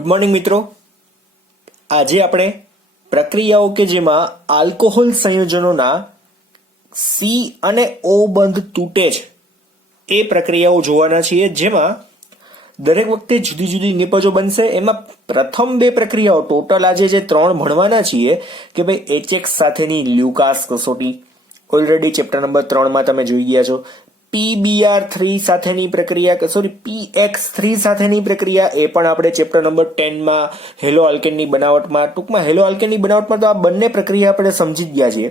Good morning મિત્રો. આજે આપણે પ્રક્રિયાઓ કે જેમાં આલ્કોહોલ સંયોજનોના સી અને ઓ બંધ તૂટે છે એ પ્રક્રિયાઓ જોવાના છીએ, જેમાં દરેક વખતે જુદી જુદી નિપજો બનશે. એમાં પ્રથમ બે પ્રક્રિયાઓ ટોટલ આજે જે ત્રણ ભણવાના છીએ કે ભાઈ એચએક્સ સાથેની લ્યુકાસ કસોટી ઓલરેડી ચેપ્ટર નંબર 3 માં તમે જોઈ ગયા છો. PBr3 સાથેની પ્રક્રિયા PX3 સાથેની પ્રક્રિયા એ પણ આપણે ચેપ્ટર નંબર 10 માં હેલો આલ્કેનની બનાવટમાં, ટૂંકમાં હેલો આલ્કેનની બનાવટમાં તો આ બંને પ્રક્રિયા આપણે સમજી જ ગયા છીએ.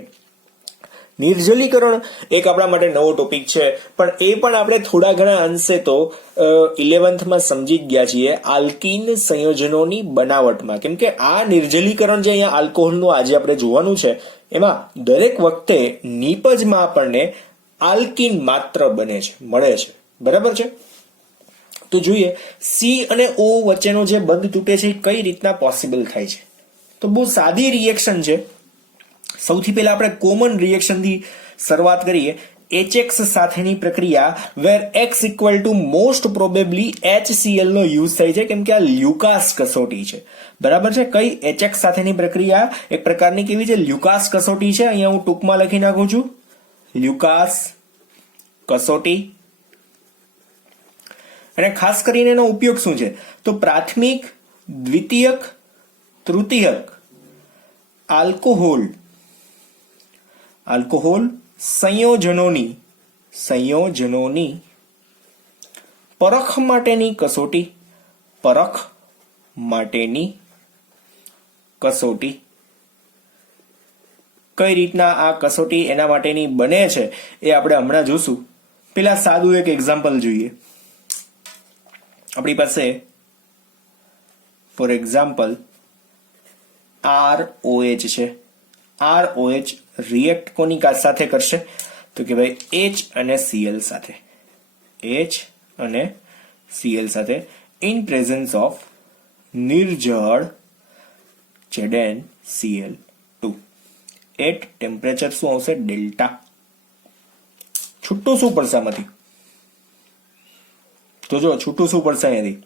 નિર્જલીકરણ એક આપણા માટે નવો ટોપિક છે, પણ એ પણ આપણે થોડા ઘણા અંશે તો 11th માં સમજી જ ગયા છીએ આલ્કીન સંયોજનોની બનાવટમાં. કેમ કે આ નિર્જલીકરણ જે અહીંયા આલ્કોહોલનું આજે આપણે જોવાનું છે, એમાં દરેક વખતે નિપજમાં આપણને આલ્કીન માત્ર મળે છે. બરાબર છે? તો જોઈએ સી અને ઓ વચ્ચેનો જે બંધ તૂટે છે એ કઈ રીતના પોસિબલ થાય છે. તો બહુ સાદી રિએક્શન છે. સૌથી પહેલા આપણે કોમન રિએક્શનથી શરૂઆત કરીએ. HX સાથેની પ્રક્રિયા where X equal to most probably HCl નો યુઝ થાય છે, કેમ કે આ લ્યુકાસ કસોટી છે. બરાબર છે? કઈ HX સાથેની પ્રક્રિયા એક પ્રકારની કેવી છે? લ્યુકાસ કસોટી છે. અહીંયા હું ટૂંકમાં લખી નાખું છું લ્યુકાસ કસોટી. અને ખાસ કરીને એનો ઉપયોગ શું છે? તો પ્રાથમિક, દ્વિતીયક, તૃતીયક આલ્કોહોલ સંયોજનોની પરખ માટેની કસોટી કઈ રીતના આ કસોટી એના માટેની બને છે એ આપણે હમણાં જોશું. પેલા સાદું એક એક્ઝામ્પલ જોઈએ. આપણી પાસે ફોર એક્ઝામ્પલ ROH છે. ROH રિએક્ટ કોની સાથે કરશે? તો કે ભાઈ H અને Cl સાથે ઇન પ્રેઝન્સ ઓફ નિર્જળ ZnCl2 એટ ટેમ્પરેચર શું આવશે? ડેલ્ટા. છૂટું શું પડશે આમાંથી? તો જો છૂટું શું પડશે અહીંયાથી?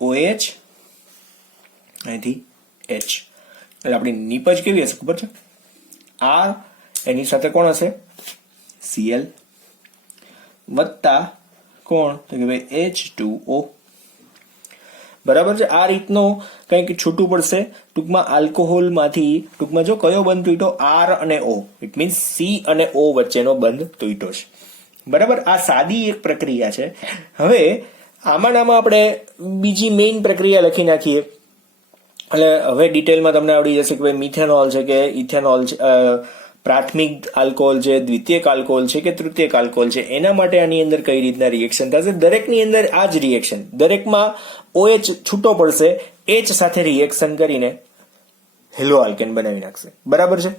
OH અહીંથી H. એટલે આપણી નિપજ કેવી હશે ખબર છે? R એની સાથે કોણ હશે? Cl વત્તા કોણ? તો કે ભાઈ H2O. બરાબર છે? આ રીતનો કંઈક છૂટું પડશે. ટૂંકમાં આલ્કોહોલમાંથી ટૂંકમાં જો કયો બંધ તૂટ્યો? R અને O. ઇટ મીન્સ C અને O વચ્ચેનો બંધ તૂટ્યો છે. બરાબર? આ સાદી એક પ્રક્રિયા છે. હવે આમાં આપણે બીજી મેઇન પ્રક્રિયા લખી નાખીએ. એટલે હવે ડિટેલમાં તમને આવડી જશે કે ભાઈ મિથેનોલ છે કે ઇથેનોલ છે, પ્રાથમિક આલ્કોહોલ છે, દ્વિતીયક આલ્કોહોલ છે કે તૃતીયક આલ્કોહોલ છે, એના માટે આની અંદર કઈ રીતના રિએક્શન થશે. દરેકની અંદર આ જ રિએક્શન, દરેકમાં OH છૂટો પડશે, H સાથે રિએક્શન કરીને હેલો આલ્કેન બનાવી નાખશે. બરાબર છે?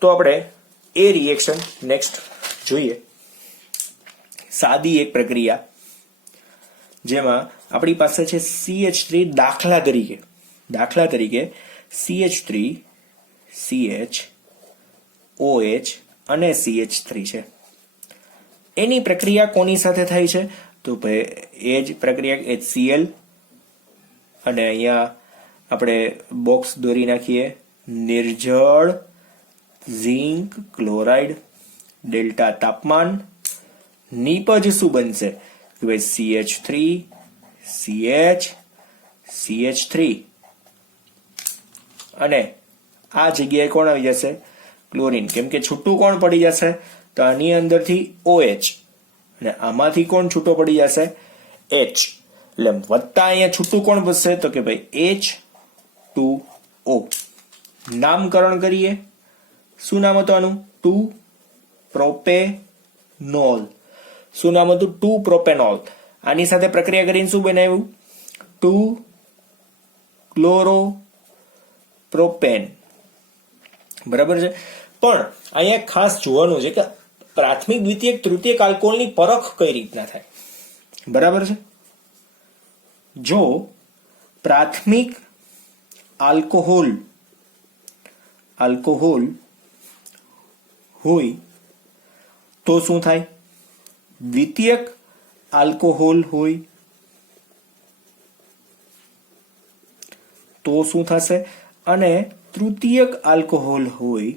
તો આપણે એ રિએક્શન નેક્સ્ટ જોઈએ. સાદી એક પ્રક્રિયા જેમાં આપણી પાસે છે CH3. દાખલા તરીકે CH3 CH OH અને CH3 છે. એની પ્રક્રિયા કોની સાથે થાય છે? તો ભાઈ એ જ પ્રક્રિયા HCl. અને અહીંયા આપણે બોક્સ દોરી નાખીએ. નિર્જળ ઝિંક ક્લોરાઇડ, ડેલ્ટા તાપમાન. નિપજ શું બનશે? કે ભાઈ CH3 CH CH3 અને આ જગ્યાએ કોણ આવી જશે? ક્લોરીન. કેમ કે છૂટું કોણ પડી જશે? તો આની અંદરથી OH અને આમાંથી કોણ છૂટો પડી જશે? H. એટલે વત્તા અહીંયા છૂટું કોણ બચશે? તો કે ભાઈ H2O. નામકરણ કરીએ. શું નામ હતું આનું? 2-પ્રોપેનોલ. શું નામ હતું? 2-પ્રોપેનોલ. આની સાથે પ્રક્રિયા કરીને શું બનાવ્યું? 2-ક્લોરોપ્રોપેન. બરાબર છે? પણ અહીંયા ખાસ જોવાનું છે કે પ્રાથમિક, દ્વિતીયક, તૃતીયક આલ્કોહોલની પરખ કઈ રીતના થાય. બરાબર છે? જો પ્રાથમિક આલ્કોહોલ હોય તો શું થાય? દ્વિતીયક આલ્કોહોલ હોય તો શું થશે, અને તૃતીયક આલ્કોહોલ હોય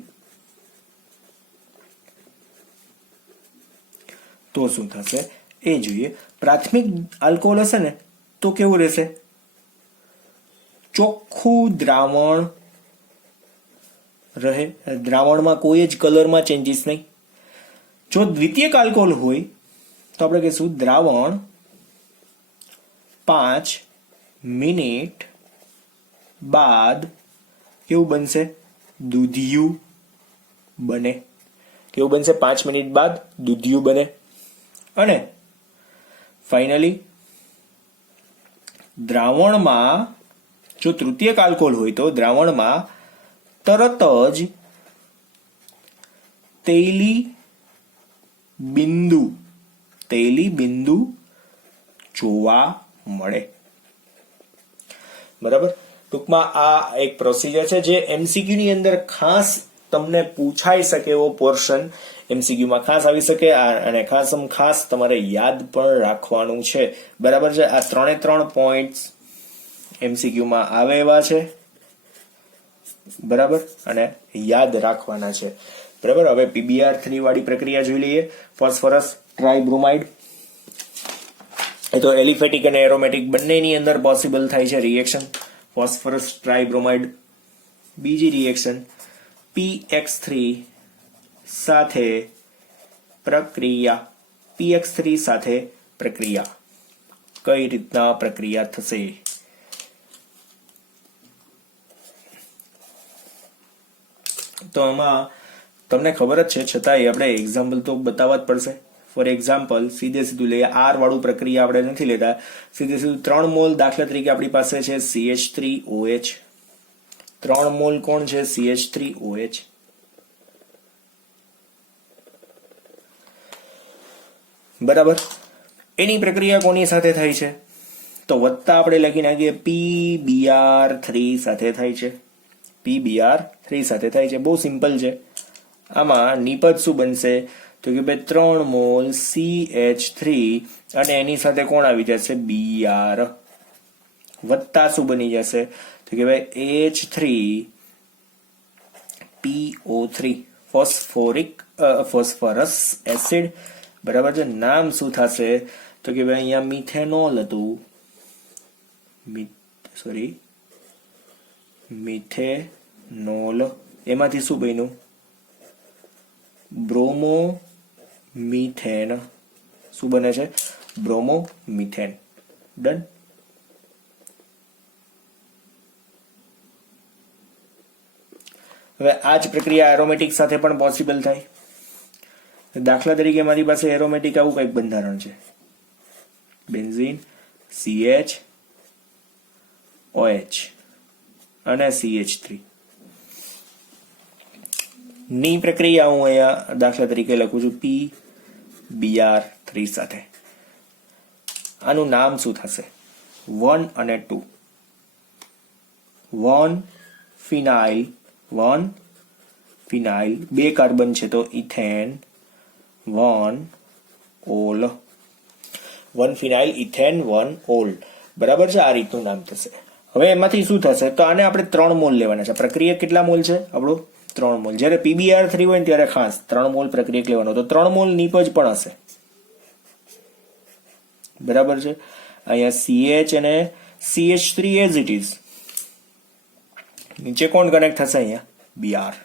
તો શું થશે એ જોઈએ. પ્રાથમિક આલ્કોહોલ હશે ને તો કેવું રહેશે, ચોખ્ખું દ્રાવણ રહે, દ્રાવણમાં કોઈ જ કલરમાં ચેન્જીસ નહીં. જો દ્વિતીયક આલ્કોહોલ હોય તો આપણે કહીશું દ્રાવણ 5 મિનિટ બાદ કેવું બનશે, દૂધિયું બને. કેવું બનશે, 5 મિનિટ બાદ દૂધિયું બને. અને ફાઇનલી દ્રાવણમાં જો તૃતીયક આલ્કોહોલ હોય તો દ્રાવણમાં તરત જ તૈલી બિંદુ જોવા મળે. બરાબર. ટૂંકમાં આ એક પ્રોસિજર છે જે એમસીક્યુ ની અંદર ખાસ તમને પૂછાઈ શકે એવો પોર્શન એમસીક્યુ માં ખાસ આવી શકે, અને ખાસ તમારે યાદ પણ રાખવાનું છે. બરાબર છે. આ 3 પોઈન્ટ એમસીક્યુ માં આવે એવા છે. બરાબર, અને યાદ રાખવાના છે. બરાબર. હવે PBr3 વાળી પ્રક્રિયા જોઈ લઈએ. ફોસ્ફરસ ટ્રાઇબ્રોમાઇડ, એ તો એલિફેટિક અને એરોમેટિક બંનેની અંદર પોસિબલ થાય છે રિએક્શન. ફોસ્ફરસ ટ્રાઇબ્રોમાઇડ. બીજી રિએક્શન PX3 સાથે પ્રક્રિયા. PX3 સાથે પ્રક્રિયા. કઈ રીતના પ્રક્રિયા થશે, તો એમાં તમને ખબર જ છે, છતાંય આપણે એક્ઝામ્પલ તો બતાવવા જ પડશે. ફોર એક્ઝામ્પલ સીધું લઈએ, આર વાળું પ્રક્રિયા આપણે નથી લેતા, સીધું 3 મોલ દાખલા તરીકે આપણી પાસે છે CH3OH. 3 મોલ કોણ છે, CH3OH. બરાબર. એની પ્રક્રિયા કોની સાથે થાય છે, તો વત્તા આપણે લખી નાખીએ PBr3 સાથે થાય છે. PBr3 સાથે થાય છે. બહુ સિમ્પલ છે. આમાં નિપજ શું બનશે, તો કે ભાઈ 3 મોલ CH3 અને એની સાથે કોણ આવી જશે, Br, વત્તા શું બની જશે, તો કે ભાઈ H3PO3 ફોસ્ફરસ એસિડ. બરાબર છે. નામ શું થશે, તો કે ભાઈ અહીંયા મિથેનોલ હતું, મિથેનોલ, એમાંથી શું બન્યું, બ્રોમોમિથેન. શું બને છે, બ્રોમોમિથેન. ડન. હવે આ જ પ્રક્રિયા એરોમેટિક સાથે પણ પોસિબલ થાય. દાખલા તરીકે મારી પાસે એરોમેટિક આવું કંઈક બંધારણ છે, બેન્ઝીન, CH, OH અને CH3 ની પ્રક્રિયા હું અહીંયા દાખલા તરીકે લખું છું PBr3 સાથે. આનું નામ શું થશે, 1 અને 2. 1 ફિનાઇલ 2 કાર્બન છે તો ઇથેન, 1 ઓલ. 1 ફિનાઇલ ઇથેન 1 ઓલ. બરાબર છે. આ રીતનું નામ થશે. હવે એમાંથી શું થશે, તો આને આપણે 3 મોલ લેવાના છે. પ્રક્રિયા કેટલા મોલ છે આપણો, 3 મોલ. જ્યારે PBr3 હોય ને ત્યારે ખાસ 3 મોલ પ્રક્રિયક લેવાનો, તો 3 મોલ નિપજ પણ હશે. બરાબર છે. અહીંયા CH અને CH3 એઝ ઇટ ઇઝ. નીચે કોણ કનેક્ટ થશે, અહીંયા Br,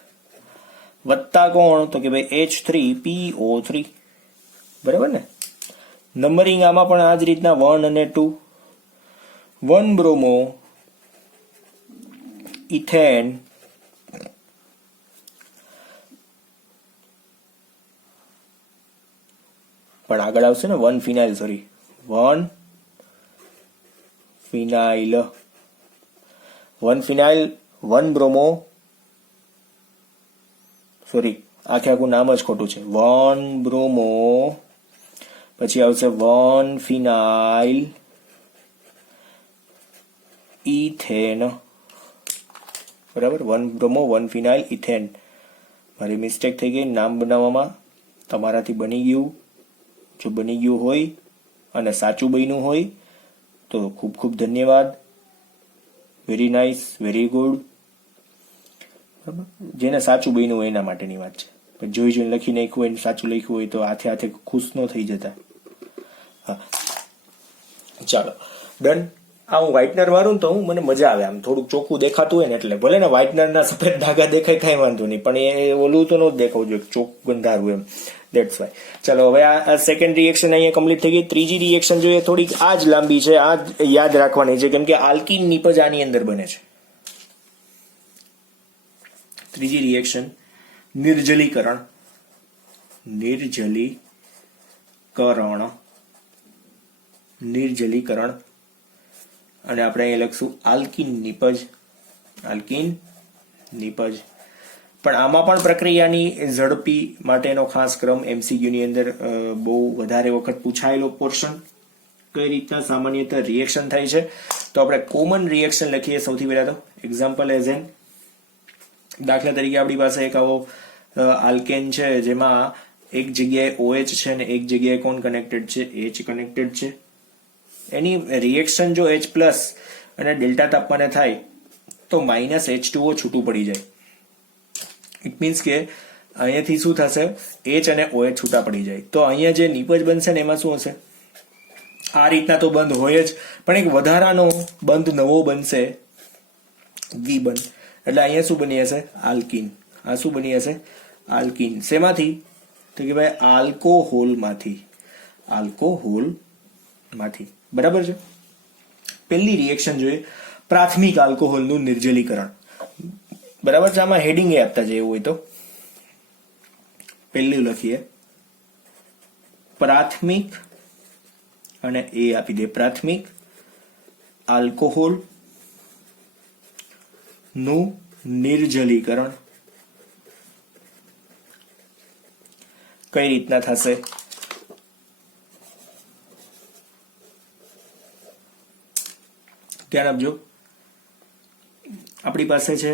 વત્તા કોણ, તો કે ભાઈ H3PO3. બરાબર ને. નંબરિંગ આમાં પણ આ જ રીતના 1 અને 2. 1 બ્રોમો ઇથેન પણ આગળ આવશે ને, 1 ફિનાઇલ 1 બ્રોમો, આખું નામ જ ખોટું છે. 1 બ્રોમો, પછી આવશે 1 ફિનાઇલ ઇથેન. બરાબર. 1 બ્રોમો 1 ફિનાઇલ ઇથેન. મારી મિસ્ટેક થઈ ગઈ નામ બનાવવામાં, તમારાથી બની ગયું. જો બની ગયું હોય અને સાચું બન્યું હોય તો ખૂબ ખૂબ ધન્યવાદ. Very nice, very good. બરાબર, જેને સાચું બન્યું હોય એના માટેની વાત છે. પણ જોઈ જોઈને લખી નાખ્યું હોય, સાચું લખ્યું હોય તો હાથે હાથે ખુશ ન થઈ જતા. હા, ચાલો ડન. આ હું વ્હાઇટનર વાળું તો મને મજા આવે, આમ થોડુંક ચોખ્ખું દેખાતું હોય ને એટલે. ભલે ને વ્હાઇટનર ના સફેદ ધાગા દેખાય, કઈ વાંધો નહીં, પણ એ ઓલું તો ન દેખાવું જોઈએ, ચોખ્ખું ગંધારું એમ. That's why. ચાલો હવે આ સેકન્ડ રિએક્શન અહીંયા કમ્પ્લીટ થઈ ગઈ. ત્રીજી રિએક્શન જોઈએ, થોડીક આ જ લાંબી છે, આ યાદ રાખવાની છે, કેમ કે આલ્કીન નિપજ આની અંદર બને છે. ત્રીજી રિએક્શન નિર્જલીકરણ. નિર્જલીકરણ અને આપણે અહીં લખશું આલ્કીન નિપજ. આલ્કીન નિપજ. પણ આમાં પણ પ્રક્રિયાની ઝડપી માટેનો ખાસ ક્રમ MCQ ની અંદર બહુ વધારે વખત પૂછાયેલો પોર્શન. કઈ રીતના સામાન્યતઃ રિએક્શન થાય છે, તો આપણે કોમન રિએક્શન લખીએ સૌથી પહેલા તો. એક્ઝામ્પલ એઝ એન, દાખલા તરીકે આપણી પાસે એક આવો આલ્કેન છે જેમાં એક જગ્યાએ OH છે ને એક જગ્યાએ કોણ કનેક્ટેડ છે, H કનેક્ટેડ છે. એની રિએક્શન જો H પ્લસ અને ડેલ્ટા તાપમાને થાય તો -H2O છૂટું પડી જાય. ઇટ મીન્સ કે અહીંયાથી શું થશે, H અને OH છૂટા પડી જાય. તો અહીંયા જે નિપજ બનશે ને એમાં શું હશે, આ રીતના તો બંધ હોય જ, પણ એક વધારાનો બંધ નવો બનશે, દ્વિબંધ. એટલે અહીંયા શું બની હશે, આલ્કીન. આ શું બની હશે, આલ્કીન. શેમાંથી, તો કે ભાઈ આલ્કોહોલમાંથી. આલ્કોહોલમાંથી. બરાબર છે. પહેલી રિએક્શન જોઈએ, પ્રાથમિક આલ્કોહોલનું નિર્જલીકરણ. બરાબર છે. આમાં હેડિંગ એ આપતા જાય એવું હોય તો પહેલું લખીએ પ્રાથમિક અને એ આપી દે. પ્રાથમિક આલ્કોહોલ નું નિર્જલીકરણ કઈ રીતના થશે, ધ્યાન આપજો. આપણી પાસે છે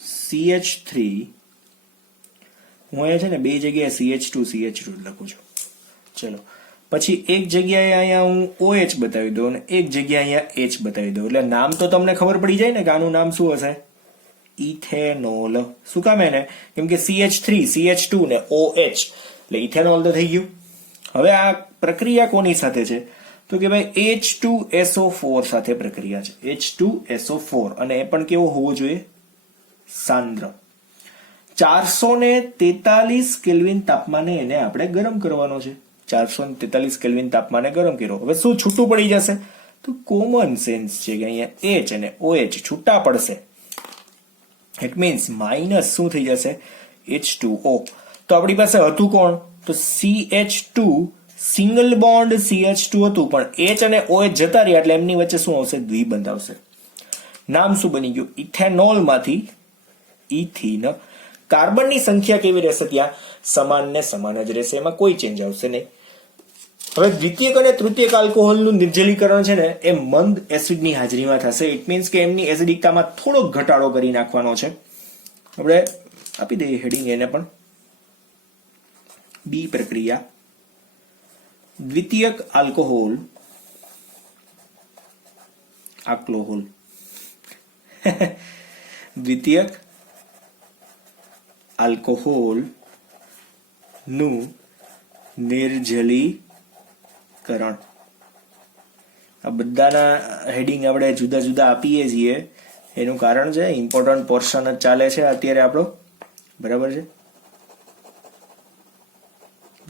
CH3, હું અહીંયા છે ને બે જગ્યાએ CH2 લખું છું. ચલો પછી એક જગ્યાએ અહીંયા હું OH બતાવી દઉં અને એક જગ્યાએ અહીંયા H બતાવી દઉં. એટલે નામ તો તમને ખબર પડી જાય ને કે આનું નામ શું હશે, ઇથેનોલ. શું કામ એને, કેમ કે CH3 CH2 ને OH એટલે ઇથેનોલ તો થઈ ગયું. હવે આ પ્રક્રિયા કોની સાથે છે, તો કે ભાઈ H2SO4 સાથે પ્રક્રિયા છે. H2SO4 અને એ પણ કેવો હોવો જોઈએ, સાંદ્ર. 443 કેલ્વિન તાપમાને એને આપણે ગરમ કરવાનો છે. 443 કેલ્વિન તાપમાને ગરમ કર્યો. હવે શું છૂટું પડી જશે, તો કોમન સેન્સ છે કે અહીંયા H અને OH છૂટા પડશે. ઇટ મીન્સ માઇનસ શું થઈ જશે, H2O. તો આપણી પાસે હતું કોણ, તો CH2 સિંગલ બોન્ડ CH2 હતું, પણ H અને OH જતા રહ્યા એટલે એમની વચ્ચે શું આવશે, દ્વિબંધ આવશે. નામ શું બની ગયું, ઇથેનોલ માંથી ઇથીન. કાર્બનની સંખ્યા કેવી રહેશે, ત્યાં સમાન ને સમાન જ રહેશે, એમાં કોઈ ચેન્જ આવશે નહીં. હવે દ્વિતીયક અને તૃતીયક આલ્કોહોલનું નિર્જલીકરણ છે ને એ મંદ એસિડની હાજરીમાં થશે. ઇટ મીન્સ કે એમની એસિડિકતામાં થોડો ઘટાડો કરી નાખવાનો છે. આપણે આપી દઈએ હેડિંગ એને પણ. બી પ્રક્રિયા, દ્વિતીયક આલ્કોહોલ દ્વિતીયક આલ્કોહોલ નું નિર્જલીકરણ. આ બધાના હેડિંગ આપણે જુદા જુદા આપીએ છીએ, એનું કારણ છે ઇમ્પોર્ટન્ટ પોર્શન જ ચાલે છે અત્યારે આપણો. બરાબર છે.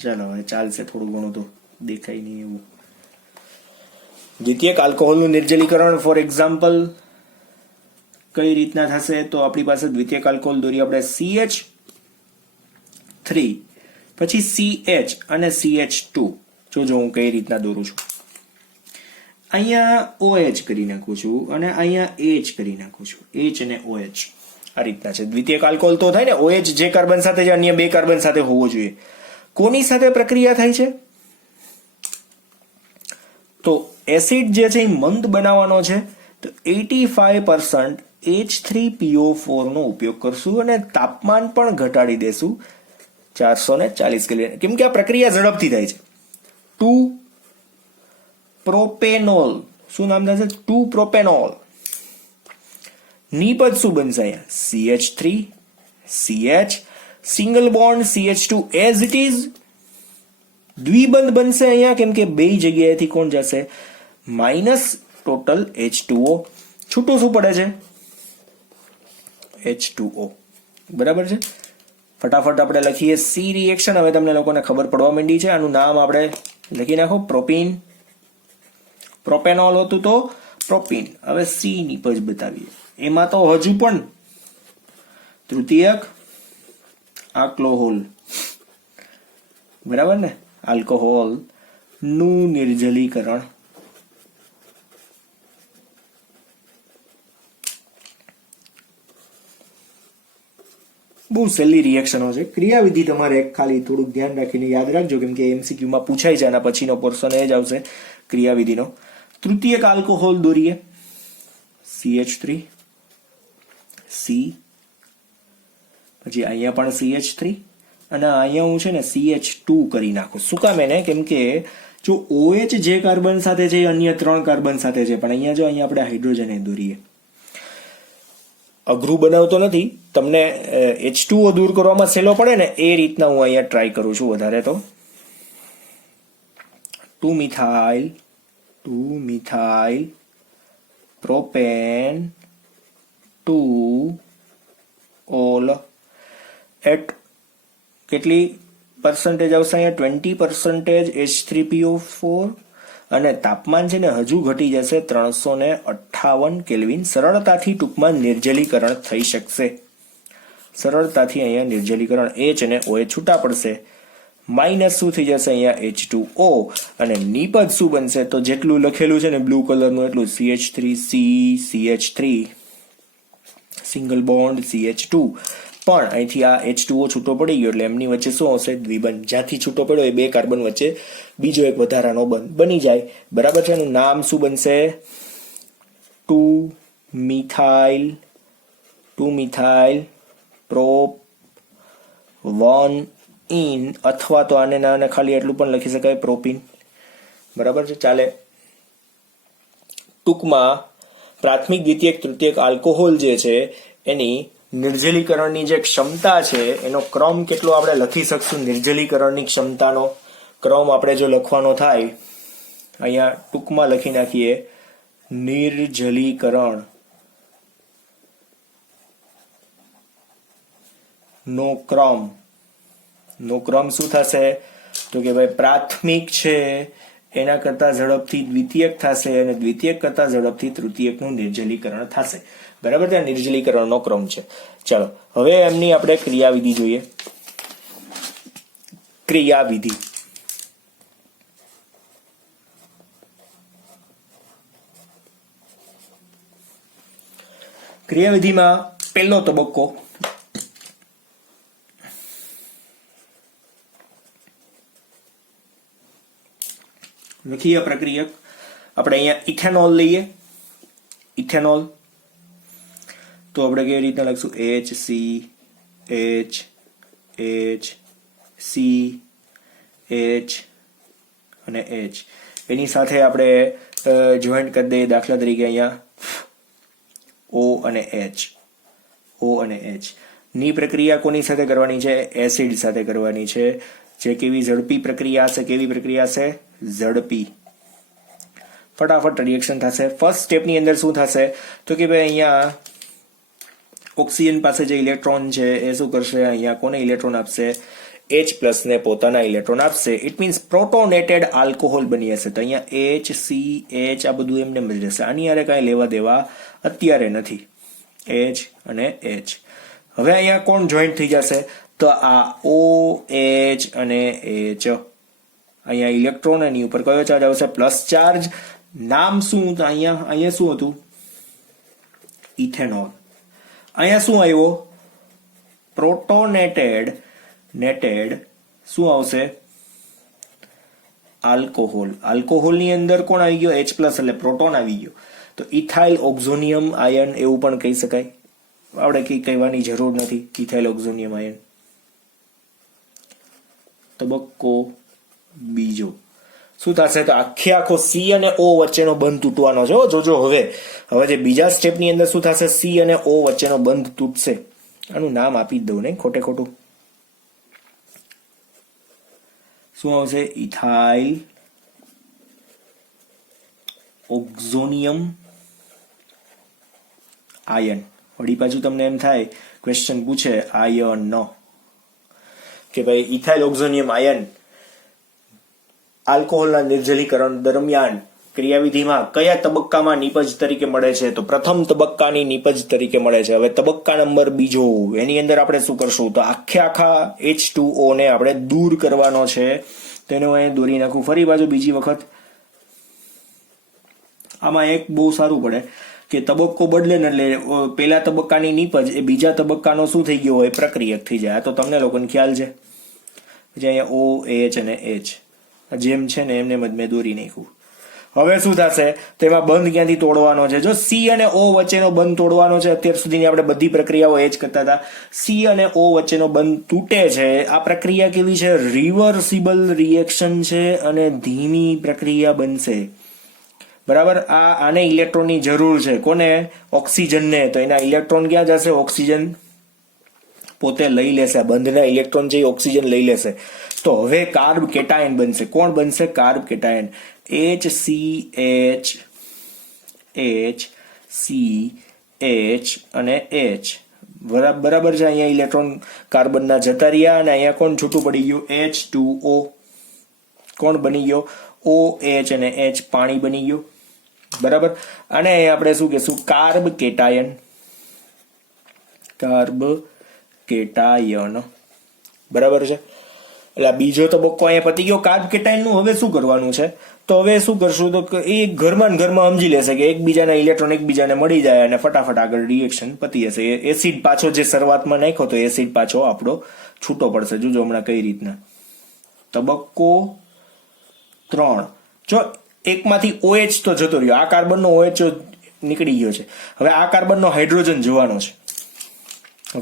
ચાલો હવે ચાલશે, થોડું ઘણું તો દેખાય નહીં એવું. દ્વિતીયક આલ્કોહોલનું નિર્જલીકરણ ફોર એક્ઝામ્પલ કઈ રીતના થશે, તો આપણી પાસે દ્વિતીયક આલ્કોહોલ દોરી આપણે CH3 પછી CH અને CH2. જોજો હું કઈ રીતના દોરું છું. અહીંયા OH કરી નાખું છું અને અહીંયા H કરી નાખું છું. H અને OH આ રીતના છે. દ્વિતીયક આલ્કોહોલ તો થાય ને, OH જે કાર્બન સાથે છે અન્ય બે કાર્બન સાથે હોવો જોઈએ. કોની સાથે પ્રક્રિયા થાય છે, તો એસિડ જે છે એ મંદ બનાવવાનો છે, તો 85% H3PO4 નો ઉપયોગ કરશું અને તાપમાન પણ ઘટાડી દેશું 440 કેલ્વિન, કેમ કે આ પ્રક્રિયા ઝડપથી થાય છે. 2 પ્રોપેનોલ, શું નામ થશે, 2 પ્રોપેનોલ. નિપજ શું બનશે અહીંયા CH3 CH single bond CH2 as it is. દ્વિબંધ બનશે અહીંયા કેમ કે બે જગ્યાએથી કોણ જશે માઇનસ ટોટલ H2O. છૂટું શું પડે છે H2O. બરાબર છે. ફટાફટ આપણે લખીએ સી રિએક્શન. હવે તમને લોકોને ખબર પડવા માંડી છે. આનું નામ આપણે લખી નાખો પ્રોપીન. પ્રોપેનોલ હતું તો પ્રોપીન. હવે સી નિપજ બતાવીએ. એમાં તો હજુ પણ તૃતીયક આલ્કોહોલ, બરાબર ને, આલ્કોહોલ નું નિર્જલીકરણ. બહુ સહેલી રિએક્શનો છે. ક્રિયાવિધિ તમારે ખાલી થોડુંક ધ્યાન રાખીને યાદ રાખજો કેમ કે MCQ માં પૂછાય છે. આના પછીનો પોર્શન એ જ આવશે ક્રિયાવિધિનો. તૃતીયક આલ્કોહોલ દોરીએ CH3 C, પછી અહીંયા પણ CH3 અને અહીંયા હું છે ને CH2 કરી નાખું. શું કામ એને? કેમ કે જો OH જે કાર્બન સાથે છે એ અન્ય 3 કાર્બન સાથે છે, પણ અહીંયા જો અહીંયા આપણે હાઇડ્રોજન દોરીએ. અઘરું બનાવતો નથી, તમને H2O દૂર કરવામાં સહેલો પડે ને એ રીતના હું અહીંયા ટ્રાય કરું છું વધારે તો. 2 મિથાઇલ પ્રોપેન 2 ઓલ એટ કેટલી પર્સન્ટેજ આવશે અહીંયા 20% H3PO4 અને તાપમાન છે ને હજુ ઘટી જશે 358 કેલ્વિન. સરળતાથી ટૂંકમાં નિર્જલીકરણ થઈ શકશે. સરળતાથી અહીંયા નિર્જલીકરણ H અને OH છૂટા પડશે. માઇનસ શું થઈ જશે અહીંયા H2O અને નિપજ શું બનશે તો જેટલું લખેલું છે ને બ્લુ કલરનું એટલું CH3C CH3 single bond CH2. પણ અહીંથી આ H2O છૂટો પડી ગયો એટલે એમની વચ્ચે શું હશે દ્વિબંધ. જ્યાંથી છૂટો પડ્યો એ બે કાર્બન વચ્ચે બીજો એક વધારાનો બંધ બની જાય. બરાબર છે. એનું નામ શું બનશે 2 મિથાઇલ પ્રોપ 1 ઇન, અથવા તો આને નાને ખાલી એટલું પણ લખી શકાય પ્રોપીન. બરાબર છે. ચાલે. ટૂંકમાં પ્રાથમિક દ્વિતીયક તૃતીયક આલ્કોહોલ જે છે એની નિર્જલીકરણની જે ક્ષમતા છે એનો ક્રમ કેટલો આપણે લખી શકશું. નિર્જલીકરણની ક્ષમતાનો ક્રમ આપણે જો લખવાનો થાય અહીંયા ટૂંકમાં લખી નાખીએ નિર્જલીકરણ નો ક્રમ શું થશે તો કે ભાઈ પ્રાથમિક છે એના કરતા ઝડપથી દ્વિતીયક થશે અને દ્વિતીયક કરતા ઝડપથી તૃતીયકનું નિર્જલીકરણ થશે. બરાબર છે. નિર્જલીકરણનો ક્રમ છે. ચાલો હવે એમની આપણે ક્રિયાવિધિ જોઈએ. ક્રિયાવિધિ ક્રિયાવિધિમાં પહેલો તબક્કો લખીય પ્રક્રિયક. આપણે અહીંયા ઇથેનોલ લઈએ. ઇથેનોલ તો આપણે કેવી રીતના લખશું HCHC અને H. એની સાથે આપણે જોઈન્ટ કરી દઈએ. દાખલા તરીકે અહીંયા O અને H ની પ્રક્રિયા કોની સાથે કરવાની છે? એસિડ સાથે કરવાની છે. જે કેવી ઝડપી પ્રક્રિયા છે? કેવી પ્રક્રિયા છે? ઝડપી. ફટાફટ રિએક્શન થશે. ફર્સ્ટ સ્ટેપની અંદર શું થશે તો કે ભાઈ અહીંયા ઓક્સિજન પાસે જે ઇલેક્ટ્રોન છે એ શું કરશે? અહીંયા કોને ઇલેક્ટ્રોન આપશે? H+ ને પોતાના ઇલેક્ટ્રોન આપશે. ઇટ મીન્સ પ્રોટોનેટેડ આલ્કોહોલ બની હશે. તો અહીંયા HCH આ બધું એમને જ રહેશે. આની હારે કાંઈ લેવા દેવા અત્યારે નથી. H અને H. હવે અહીંયા કોણ જોઈન્ટ થઈ જશે તો આ OH અને H. અહીંયા ઇલેક્ટ્રોન એની ઉપર કયો ચાર્જ આવશે? Plus charge. નામ શું? તો અહીંયા શું હતું? ઇથેનોલ. અહીંયા શું આવ્યો? પ્રોટોનેટેડ શું આવશે? આલ્કોહોલ. આલ્કોહોલની અંદર કોણ આવી ગયો? H+ એટલે પ્રોટોન આવી ગયો. તો ઇથાઇલ ઓક્ઝોનિયમ આયન એવું પણ કહી શકાય. આપણે કઈ કહેવાની જરૂર નથી. Ethyl oxonium ion. તબક્કો બીજો. શું થશે? તો આખો સી અને ઓ વચ્ચેનો બંધ તૂટવાનો છે. જોજો હવે જે બીજા સ્ટેપની અંદર શું થશે? સી અને ઓ વચ્ચેનો બંધ તૂટશે. આનું નામ આપી જ દઉં નહીં ખોટે ખોટું. શું આવશે? Ethyl oxonium ion. વળી પાછું તમને એમ થાય, ક્વેશ્ચન પૂછે આયન નો કે ભાઈ ઇથાઇલ ઓક્ઝોનિયમ આયન આલ્કોહોલના નિર્જલીકરણ દરમિયાન ક્રિયાવિધિમાં કયા તબક્કામાં નીપજ તરીકે મળે છે? તો પ્રથમ તબક્કાની નીપજ તરીકે મળે છે. હવે તબક્કા નંબર બીજો, એની અંદર આપણે શું કરશું? તો આખા H2O ને આપણે દૂર કરવાનો છે. તેનો અહીં દોરી નાખું ફરી બાજુ બીજી વખત. આમાં એક બહુ સારું પડે કે તબક્કો બદલે ને એટલે પેલા તબક્કાની નીપજ એ બીજા તબક્કાનો શું થઈ ગયો હોય? પ્રક્રિયક થઈ જાય. તો તમને લોકોને ખ્યાલ છે. પછી અહીંયા O, H અને H જેમ છે ને એમને મેં દોરી નાખ્યું. હવે શું થશે? તેમાં બંધ ક્યાંથી તોડવાનો છે? જો સી અને ઓ વચ્ચેનો બંધ તોડવાનો છે. અત્યાર સુધીની આપણે બધી પ્રક્રિયાઓ એ જ કરતા હતા. સી અને ઓ વચ્ચેનો બંધ તૂટે છે. આ પ્રક્રિયા કેવી છે? રિવર્સિબલ રિએક્શન છે અને ધીમી પ્રક્રિયા બનશે. બરાબર. આને ઇલેક્ટ્રોનની જરૂર છે. કોને? ઓક્સિજનને. તો એના ઇલેક્ટ્રોન ક્યાં જશે? ઓક્સિજન પોતે લઈ લેશે. બંધના ઇલેક્ટ્રોન છે ઓક્સિજન લઈ લેશે. તો હવે કાર્બ કેટાયન બનશે. કોણ બનશે? Carb cation. HCH HCH અને H. બરાબર છે. અહીંયા ઇલેક્ટ્રોન કાર્બનના જતા રહ્યા અને અહીંયા કોણ છૂટું પડી ગયું? H2O. કોણ બની ગયો? OH અને H પાણી બની ગયું. બરાબર. અને આપણે શું કહેશું? Carb cation. Carb cation. બરાબર છે. એટલે બીજો તબક્કો અહીંયા પતી ગયો કાર્બ કેટાયન નું. હવે શું કરવાનું છે? તો હવે શું કરશું? તો એ ઘરમાં સમજી લેશે કે એકબીજાના ઇલેક્ટ્રોન એકબીજાને મળી જાય અને ફટાફટ આગળ રિએક્શન પતી જશે. એસિડ પાછો જે શરૂઆતમાં નાખ્યો તો એસિડ પાછો આપણો છૂટો પડશે. જોજો હમણાં કઈ રીતના. તબક્કો 3. જો એકમાંથી OH તો જતો રહ્યો. આ કાર્બનનો OH નીકળી ગયો છે. હવે આ કાર્બનનો હાઇડ્રોજન જવાનો છે.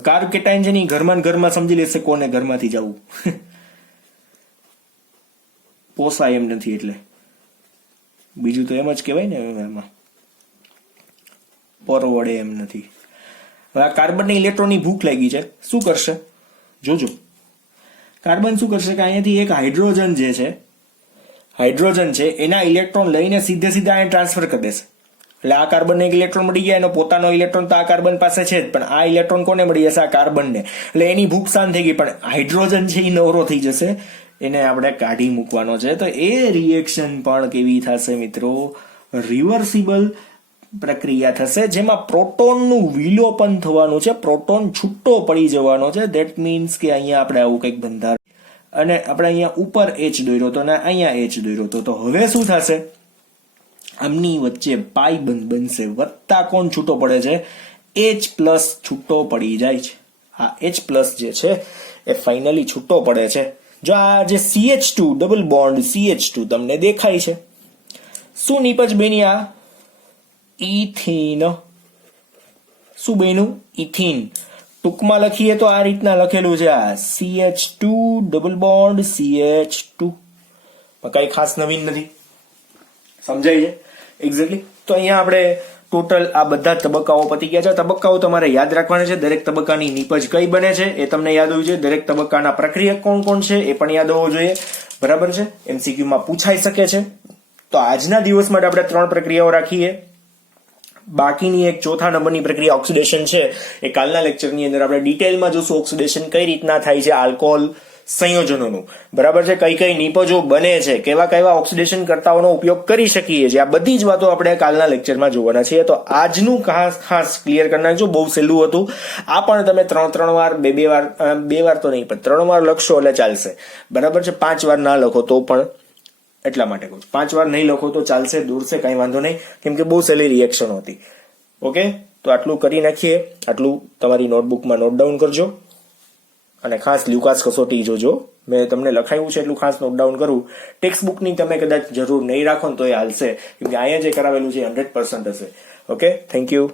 કાર્બ કેટાયન છે ને ઘરમાં સમજી લેશે કોને ઘરમાંથી જવું. પોસાય એમ નથી. એટલે બીજું તો એમ જ કહેવાય ને, એમાં પરવડે એમ નથી. હવે આ કાર્બનની ઇલેક્ટ્રોનની ભૂખ લાગી છે. શું કરશે? જોજો. કાર્બન શું કરશે કે અહીંયાથી એક હાઇડ્રોજન જે છે, હાઇડ્રોજન છે એના ઇલેક્ટ્રોન લઈને સીધે સીધા અહીં ટ્રાન્સફર કરી દેશે. એટલે આ કાર્બનને એક ઇલેક્ટ્રોન મળી ગયા. એનો પોતાનો ઇલેક્ટ્રોન તો આ કાર્બન પાસે છે જ, પણ આ ઇલેક્ટ્રોન કોને મળી જશે? આ કાર્બનને. એટલે એની ભૂખ શાંત થઈ ગઈ. પણ હાઇડ્રોજન છે એ નવરો થઈ જશે. એને આપણે કાઢી મૂકવાનો છે. તો એ રિએક્શન પણ કેવી થશે મિત્રો? રિવર્સિબલ પ્રક્રિયા થશે, જેમાં પ્રોટોનનું વિલોપન થવાનું છે. પ્રોટોન છૂટો પડી જવાનો છે. ધેટ મીન્સ કે અહીંયા આપણે આવું કંઈક બંધારણ, અને આપણે અહીંયા ઉપર H દોર્યો તો અને અહીંયા H દોર્યો તો હવે શું થશે? આમની વચ્ચે પાઈ બંધ બનશે. વત્તા કોણ છૂટો પડે છે? H+ છૂટો પડી જાય છે. આ H+ જે છે એ ફાઇનલી છૂટો પડે છે. જો આ જે CH2 ડબલ બોન્ડ CH2 તમને દેખાય છે, શું નીપજ બની? આ ઇથીન. શું બન્યું? ઇથીન. ટૂંકમાં લખીએ તો આ રીતના લખેલું છે. આ CH2 ડબલ બોન્ડ CH2. કઈ ખાસ નવીન નથી. સમજાય છે? એક્ઝેક્ટલી. તો અહીંયા આપણે ટોટલ આ બધા તબક્કાઓ પતી ગયા છે. તબક્કાઓ તમારે યાદ રાખવાના છે. દરેક તબક્કાની નીપજ કઈ બને છે એ તમને યાદ હોવું જોઈએ. દરેક તબક્કાના પ્રક્રિયક કોણ છે એ પણ યાદ હોવું જોઈએ. બરાબર છે. MCQ માં પૂછાઈ શકે છે. તો આજના દિવસ માટે આપણે 3 પ્રક્રિયાઓ રાખીએ. બાકીની એક ચોથા નંબરની પ્રક્રિયા ઓક્સિડેશન છે એ કાલના લેક્ચરની અંદર આપણે ડિટેલમાં જોશું. ઓક્સિડેશન કઈ રીતના થાય છે આલ્કોહોલ સંયોજનોનું. બરાબર છે. કઈ કઈ નીપજો બને છે, કેવા ઓક્સિડેશન કર્તાઓનો ઉપયોગ કરી શકીએ છીએ, આ બધી જ વાતો આપણે કાલના લેક્ચરમાં જોવાના છીએ. તો આજનું ખાસ ક્લિયર કરી નાખજો. બહુ સહેલું હતું. આ પણ તમે 3 વાર, 2 વાર તો નહીં, પણ 3 વાર લખશો એટલે ચાલશે. બરાબર છે. 5 વાર ના લખો તો પણ, એટલા માટે કહું છું, 5 વાર નહીં લખો તો ચાલશે, દૂરશે, કઈ વાંધો નહીં, કેમ કે બહુ સહેલી રિએક્શન હતી. ઓકે, તો આટલું કરી નાખીએ. આટલું તમારી નોટબુકમાં નોટ ડાઉન કરજો. અને ખાસ લ્યુકાસ કસોટી જોજો. મેં તમને લખાયું છે એટલું ખાસ નોટ ડાઉન કરું. ટેક્સ્ટ બુકની તમે કદાચ જરૂર નહીં રાખો ને તો એ હાલશે, કેમ કે અહીંયા જે કરાવેલું છે 100% હશે. Okay, thank you.